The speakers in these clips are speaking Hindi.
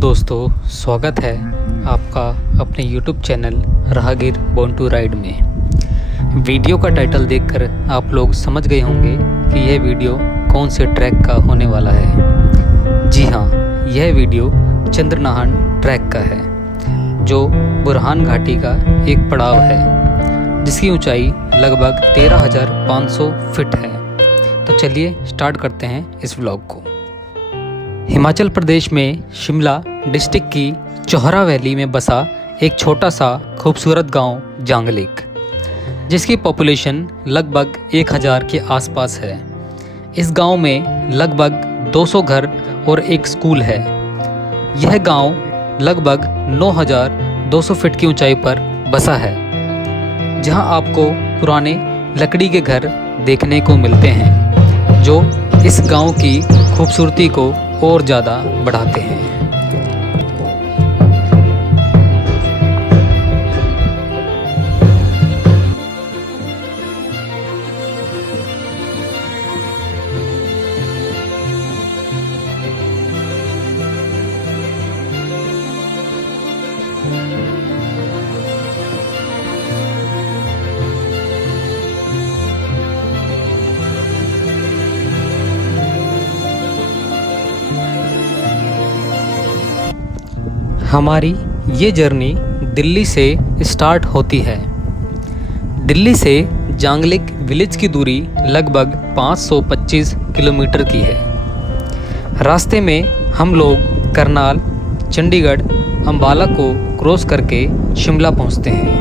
दोस्तों, स्वागत है आपका अपने YouTube चैनल राहगीर बोर्न टू राइड में। वीडियो का टाइटल देखकर आप लोग समझ गए होंगे कि यह वीडियो कौन से ट्रैक का होने वाला है। जी हाँ, यह वीडियो चंद्रनाहन ट्रैक का है, जो बुरहान घाटी का एक पड़ाव है जिसकी ऊंचाई लगभग 13,500 फीट है। तो चलिए स्टार्ट करते हैं इस व्लॉग को। हिमाचल प्रदेश में शिमला डिस्ट्रिक्ट की चौहरा वैली में बसा एक छोटा सा खूबसूरत गांव जांगलिक, जिसकी पॉपुलेशन लगभग 1,000 के आसपास है। इस गांव में लगभग 200 घर और एक स्कूल है। यह गांव लगभग 9,200 फीट की ऊंचाई पर बसा है, जहां आपको पुराने लकड़ी के घर देखने को मिलते हैं, जो इस गांव की खूबसूरती को और ज़्यादा बढ़ाते हैं। हमारी ये जर्नी दिल्ली से स्टार्ट होती है। दिल्ली से जांगलिक विलेज की दूरी लगभग 525 किलोमीटर की है। रास्ते में हम लोग करनाल, चंडीगढ़, अंबाला को क्रॉस करके शिमला पहुंचते हैं।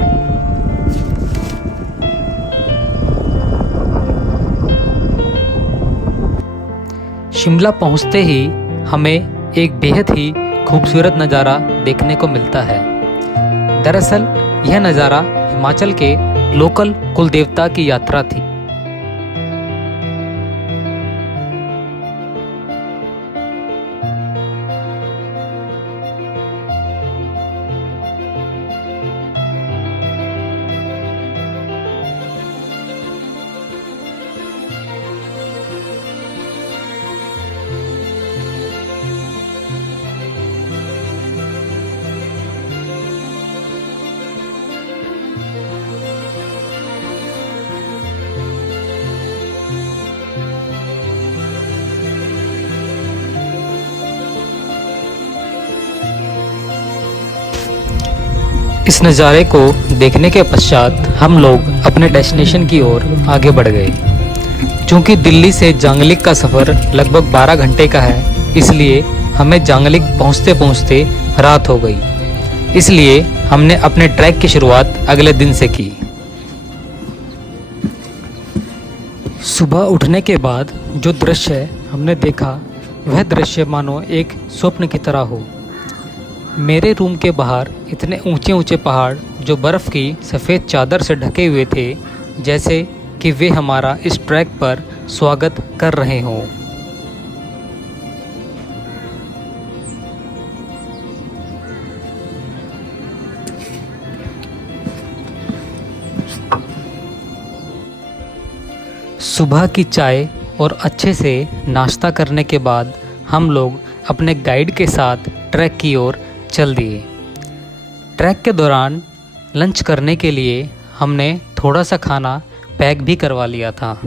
शिमला पहुंचते ही हमें एक बेहद ही खूबसूरत नज़ारा देखने को मिलता है। दरअसल यह नज़ारा हिमाचल के लोकल कुलदेवता की यात्रा थी। इस नज़ारे को देखने के पश्चात हम लोग अपने डेस्टिनेशन की ओर आगे बढ़ गए। चूँकि दिल्ली से जांगलिक का सफ़र लगभग 12 घंटे का है, इसलिए हमें जांगलिक पहुँचते पहुँचते रात हो गई। इसलिए हमने अपने ट्रैक की शुरुआत अगले दिन से की। सुबह उठने के बाद जो दृश्य हमने देखा, वह दृश्य मानो एक स्वप्न की तरह हो। मेरे रूम के बाहर इतने ऊंचे ऊंचे पहाड़ जो बर्फ़ की सफ़ेद चादर से ढके हुए थे, जैसे कि वे हमारा इस ट्रैक पर स्वागत कर रहे हों। सुबह की चाय और अच्छे से नाश्ता करने के बाद हम लोग अपने गाइड के साथ ट्रैक की ओर चल दिए। ट्रैक के दौरान लंच करने के लिए हमने थोड़ा सा खाना पैक भी करवा लिया था।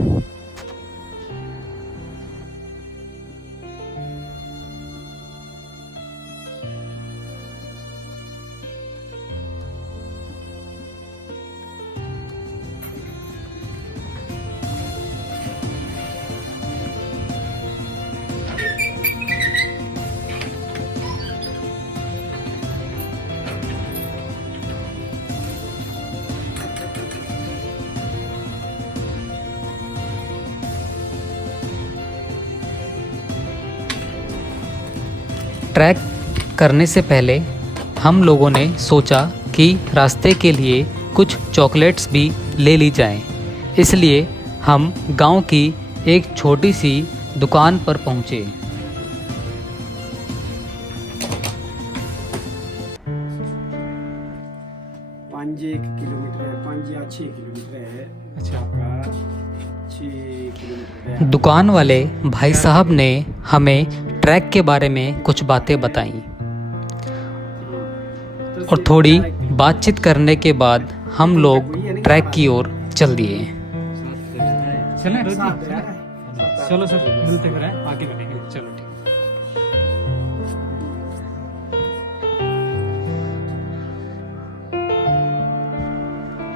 ट्रैक करने से पहले हम लोगों ने सोचा कि रास्ते के लिए कुछ चॉकलेट्स भी ले ली जाएं। इसलिए हम गांव की एक छोटी सी दुकान पर पहुंचे। पाँच किलोमीटर है, 5 या 6 किलोमीटर है। अच्छा, आपका 6 किलोमीटर। दुकान वाले भाई साहब ने हमें ट्रैक के बारे में कुछ बातें बताईं। और थोड़ी बातचीत करने के बाद हम लोग ट्रैक की ओर चल दिए। चलें रोहित साथ जी, है। चलें। चलो सर मिलते फिर हैं, आगे बढ़ेंगे। चलो ठीक।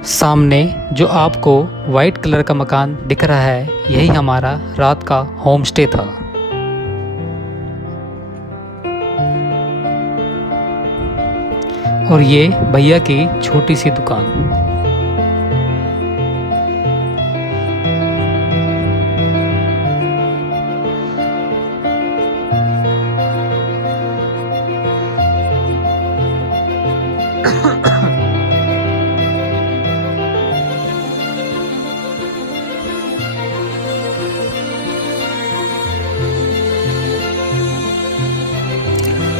सामने जो आपको वाइट कलर का मकान दिख रहा है, यही हमारा रात का होम स्टे था। और ये भैया की छोटी सी दुकान।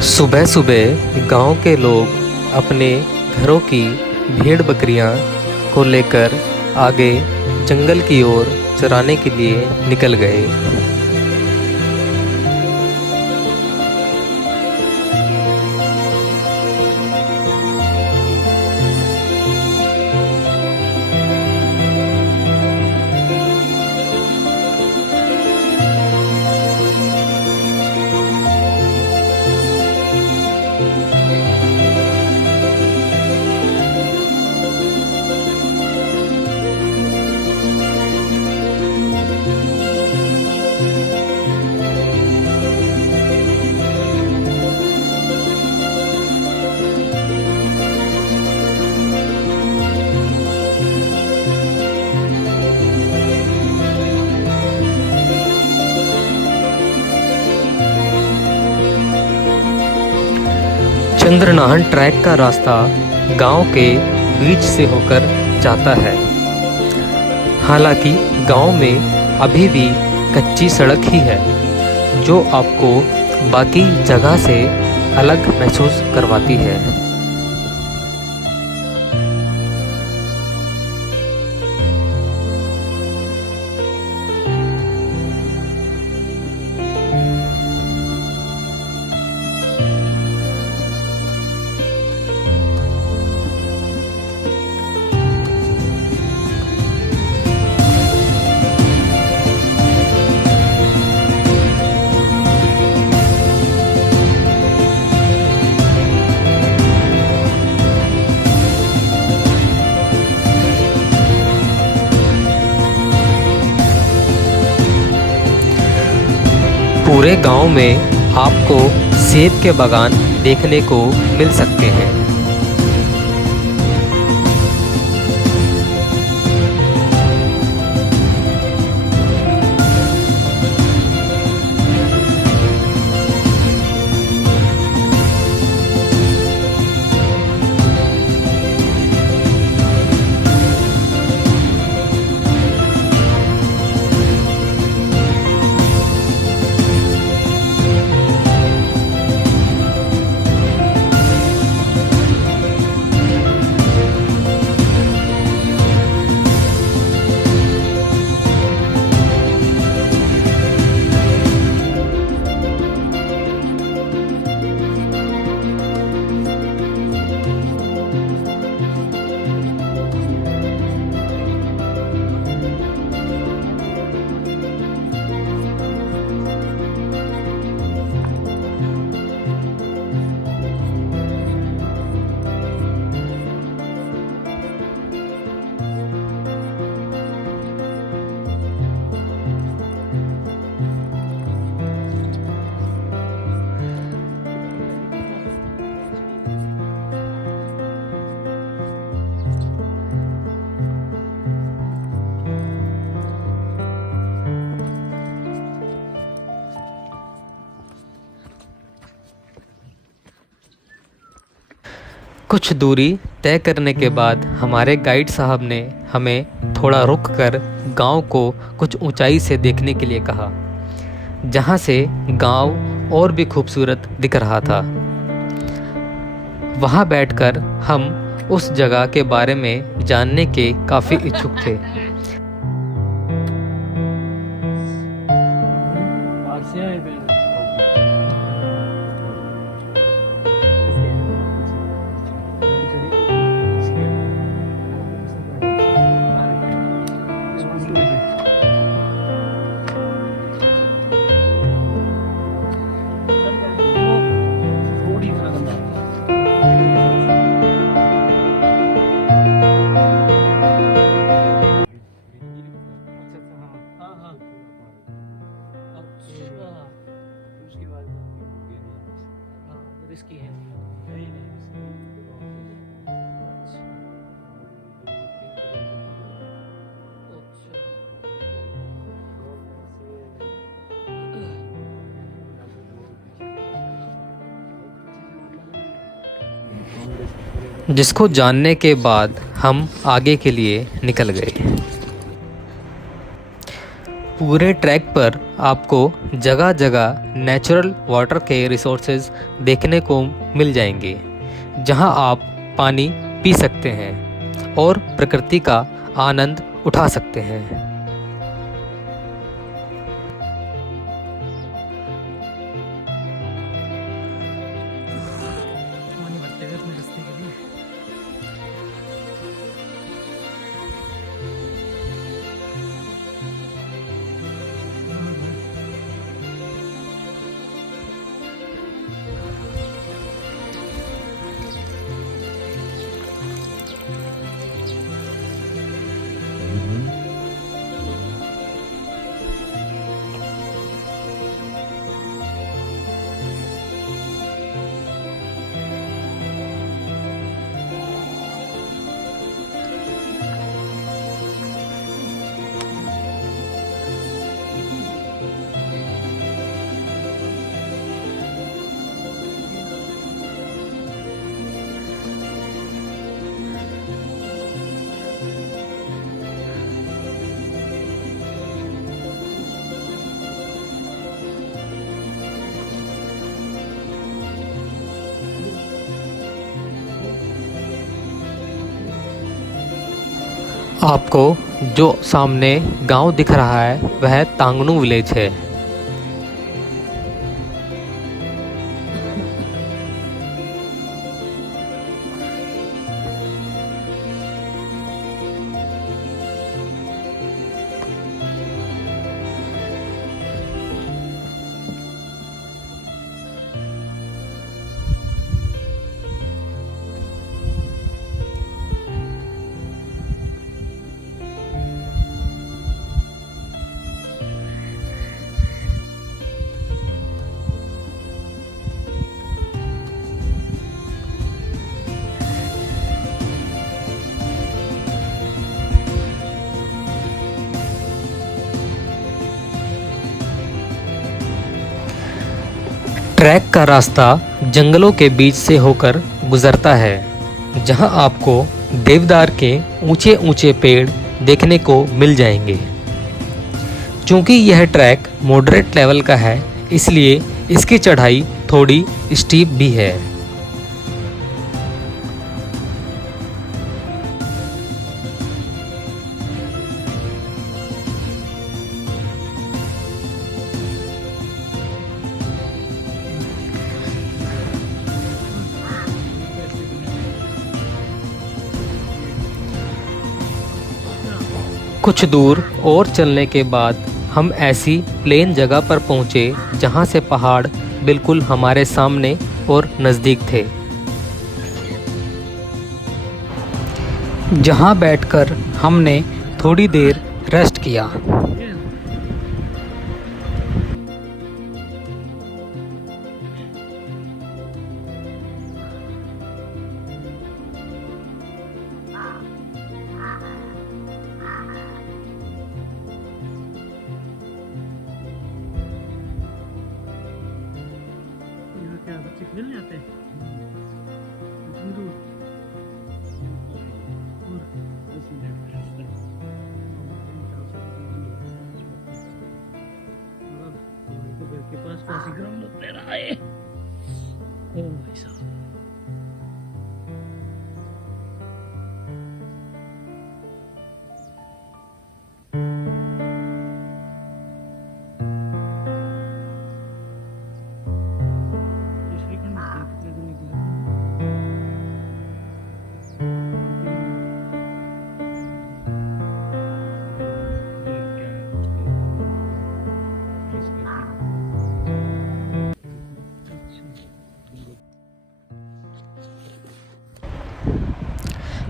सुबह सुबह गांव के लोग अपने घरों की भेड़ बकरियां को लेकर आगे जंगल की ओर चराने के लिए निकल गए। चंद्रनाहन ट्रैक का रास्ता गांव के बीच से होकर जाता है। हालांकि गांव में अभी भी कच्ची सड़क ही है, जो आपको बाकी जगह से अलग महसूस करवाती है। पूरे गांव में आपको सेब के बागान देखने को मिल सकते हैं। कुछ दूरी तय करने के बाद हमारे गाइड साहब ने हमें थोड़ा रुक कर गांव को कुछ ऊंचाई से देखने के लिए कहा, जहां से गांव और भी खूबसूरत दिख रहा था। वहां बैठकर हम उस जगह के बारे में जानने के काफ़ी इच्छुक थे। रिस्की है। जिसको जानने के बाद हम आगे के लिए निकल गए। पूरे ट्रैक पर आपको जगह जगह नेचुरल वाटर के रिसोर्सेज देखने को मिल जाएंगे, जहां आप पानी पी सकते हैं और प्रकृति का आनंद उठा सकते हैं। आपको जो सामने गांव दिख रहा है वह तांगनू विलेज है। ट्रैक का रास्ता जंगलों के बीच से होकर गुजरता है, जहां आपको देवदार के ऊंचे ऊंचे पेड़ देखने को मिल जाएंगे। चूंकि यह ट्रैक मॉडरेट लेवल का है, इसलिए इसकी चढ़ाई थोड़ी स्टीप भी है। कुछ दूर और चलने के बाद हम ऐसी प्लेन जगह पर पहुंचे जहां से पहाड़ बिल्कुल हमारे सामने और नज़दीक थे, जहां बैठकर हमने थोड़ी देर रेस्ट किया।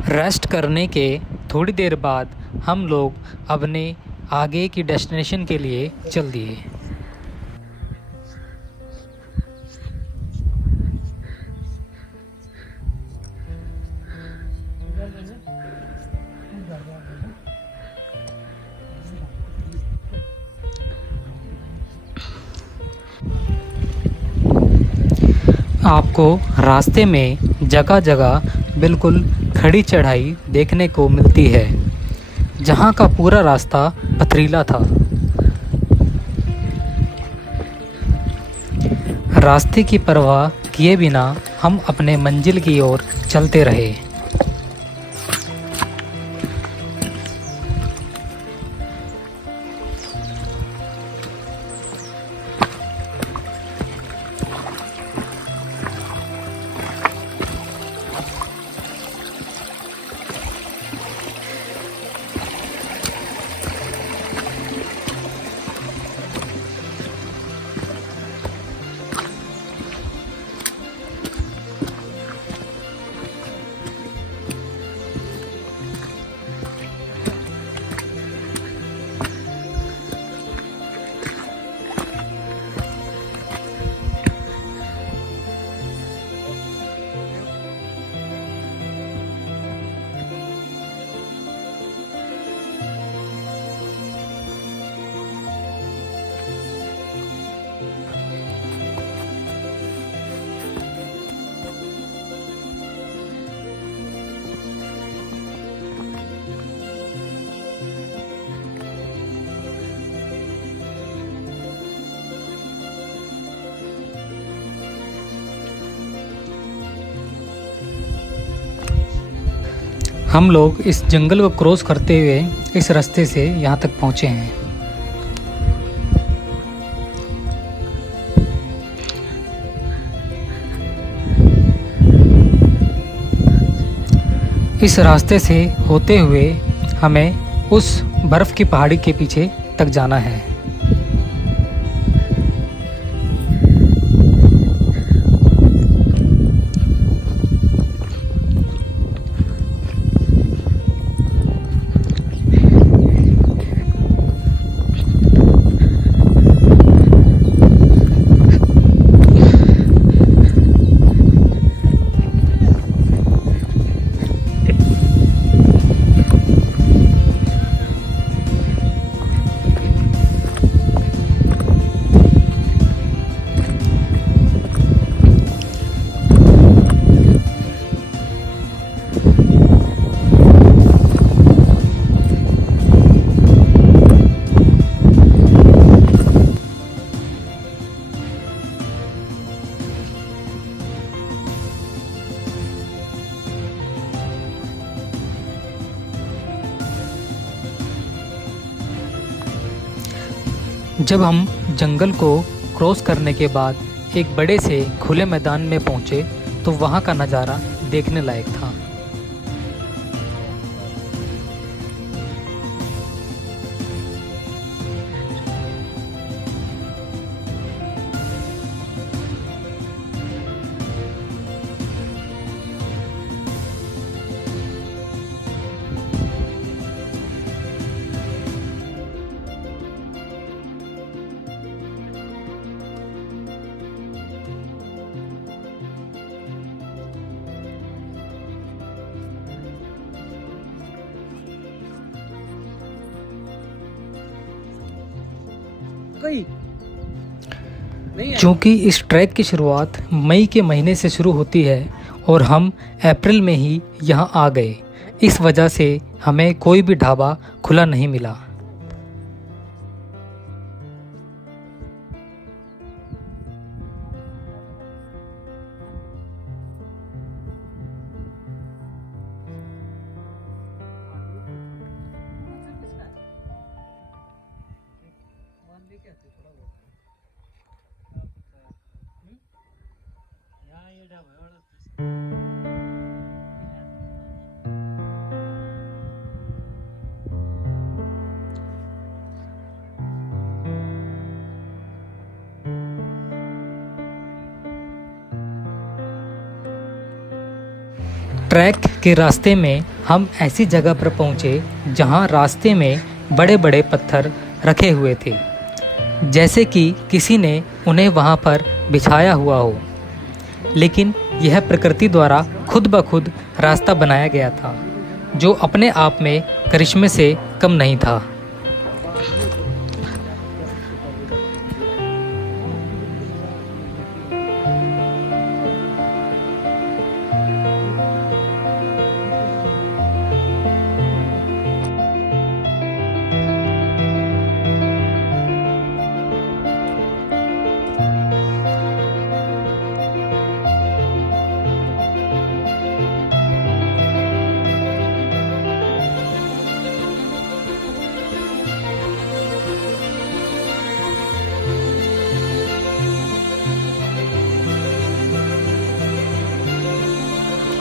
रेस्ट करने के थोड़ी देर बाद हम लोग अपने आगे की डेस्टिनेशन के लिए चल दिए। आपको रास्ते में जगह जगह बिल्कुल खड़ी चढ़ाई देखने को मिलती है, जहाँ का पूरा रास्ता पथरीला था। रास्ते की परवाह किए बिना हम अपने मंजिल की ओर चलते रहे। हम लोग इस जंगल को क्रॉस करते हुए इस रास्ते से यहाँ तक पहुँचे हैं। इस रास्ते से होते हुए हमें उस बर्फ़ की पहाड़ी के पीछे तक जाना है। जब हम जंगल को क्रॉस करने के बाद एक बड़े से खुले मैदान में पहुंचे तो वहां का नज़ारा देखने लायक था। चूँकि इस ट्रैक की शुरुआत मई के महीने से शुरू होती है और हम अप्रैल में ही यहाँ आ गए, इस वजह से हमें कोई भी ढाबा खुला नहीं मिला। ट्रैक के रास्ते में हम ऐसी जगह पर पहुँचे जहाँ रास्ते में बड़े बड़े पत्थर रखे हुए थे, जैसे कि किसी ने उन्हें वहाँ पर बिछाया हुआ हो, लेकिन यह प्रकृति द्वारा खुद ब खुद रास्ता बनाया गया था, जो अपने आप में करिश्मे से कम नहीं था।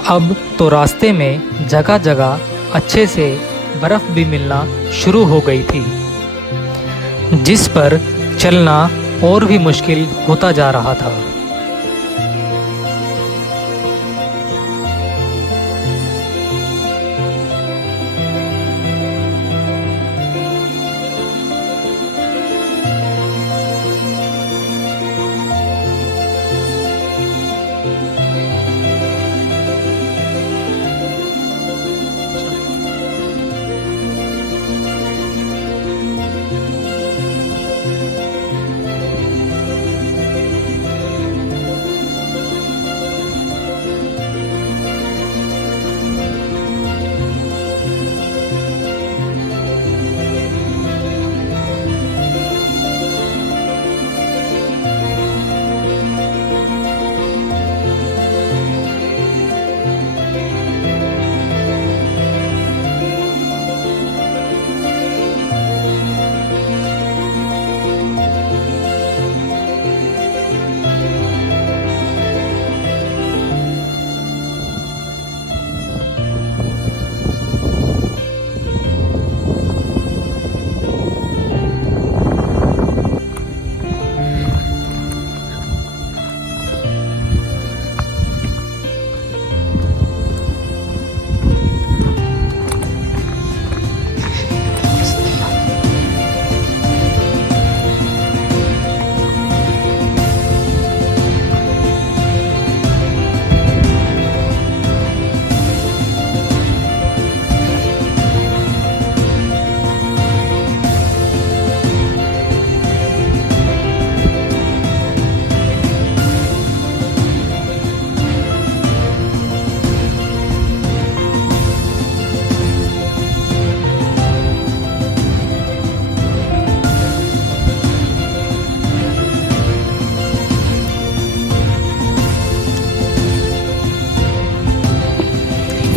अब तो रास्ते में जगह जगह अच्छे से बर्फ़ भी मिलना शुरू हो गई थी, जिस पर चलना और भी मुश्किल होता जा रहा था।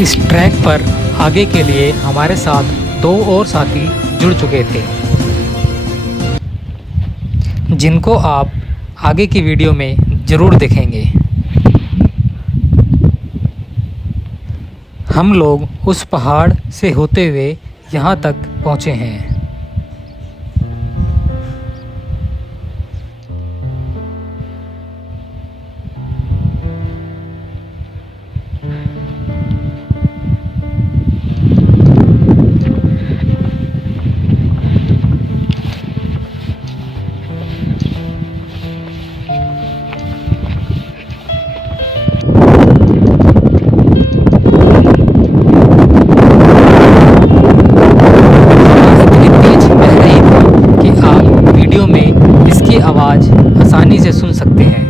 इस ट्रैक पर आगे के लिए हमारे साथ 2 और साथी जुड़ चुके थे, जिनको आप आगे की वीडियो में ज़रूर देखेंगे। हम लोग उस पहाड़ से होते हुए यहाँ तक पहुँचे हैं। आवाज़ आसानी से सुन सकते हैं।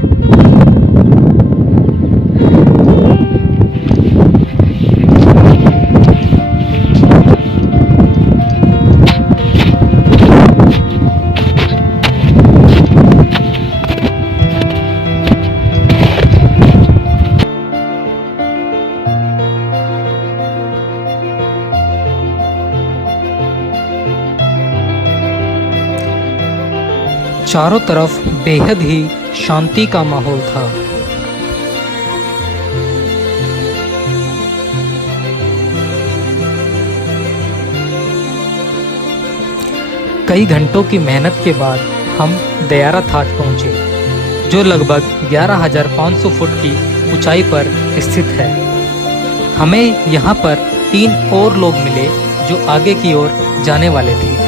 चारों तरफ बेहद ही शांति का माहौल था। कई घंटों की मेहनत के बाद हम दयारा थाट पहुंचे, जो लगभग 11,500 फुट की ऊंचाई पर स्थित है। हमें यहाँ पर 3 और लोग मिले जो आगे की ओर जाने वाले थे।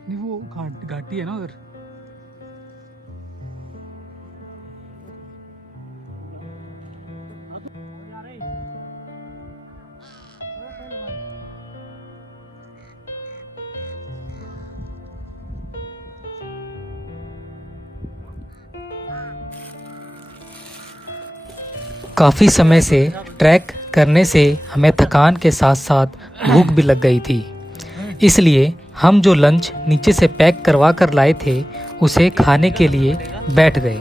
नहीं वो घाटी है ना उधर। काफ़ी समय से ट्रैक करने से हमें थकान के साथ साथ भूख भी लग गई थी, इसलिए हम जो लंच नीचे से पैक करवा कर लाए थे उसे खाने के लिए बैठ गए।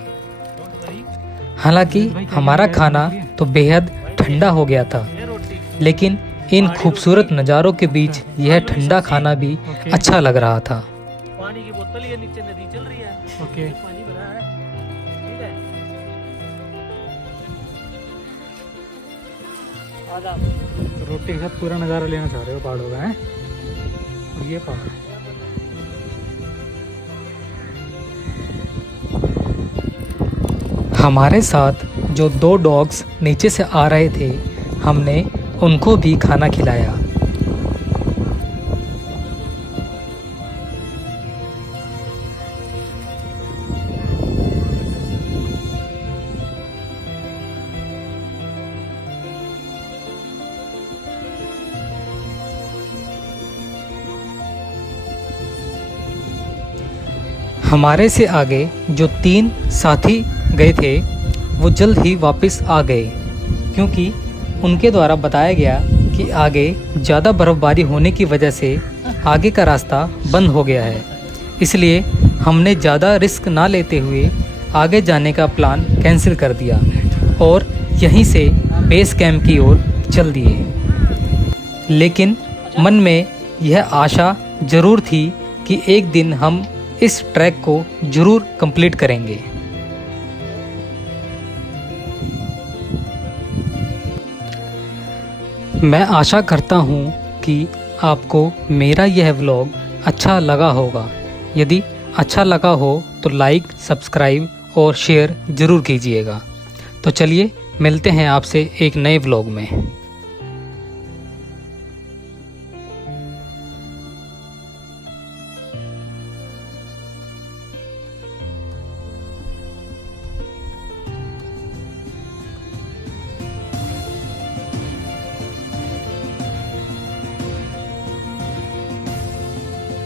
हालांकि हमारा खाना तो बेहद ठंडा हो गया था, लेकिन इन खूबसूरत नज़ारों के बीच यह ठंडा खाना भी अच्छा लग रहा था। पानी की बोतल ये नीचे नदी चल रही है, ओके पानी भरा है, ठीक है। आधा रोटी के साथ पूरा नज़ारा लेना चाह रहे हो पहाड़ों का, हैं? और ये पहाड़ है। हमारे साथ जो 2 डॉग्स नीचे से आ रहे थे, हमने उनको भी खाना खिलाया। हमारे से आगे जो 3 साथी गए थे वो जल्द ही वापस आ गए, क्योंकि उनके द्वारा बताया गया कि आगे ज़्यादा बर्फ़बारी होने की वजह से आगे का रास्ता बंद हो गया है। इसलिए हमने ज़्यादा रिस्क ना लेते हुए आगे जाने का प्लान कैंसिल कर दिया और यहीं से बेस कैंप की ओर चल दिए। लेकिन मन में यह आशा ज़रूर थी कि एक दिन हम इस ट्रैक को ज़रूर कंप्लीट करेंगे। मैं आशा करता हूँ कि आपको मेरा यह व्लॉग अच्छा लगा होगा। यदि अच्छा लगा हो तो लाइक, सब्सक्राइब और शेयर ज़रूर कीजिएगा। तो चलिए मिलते हैं आपसे एक नए व्लॉग में।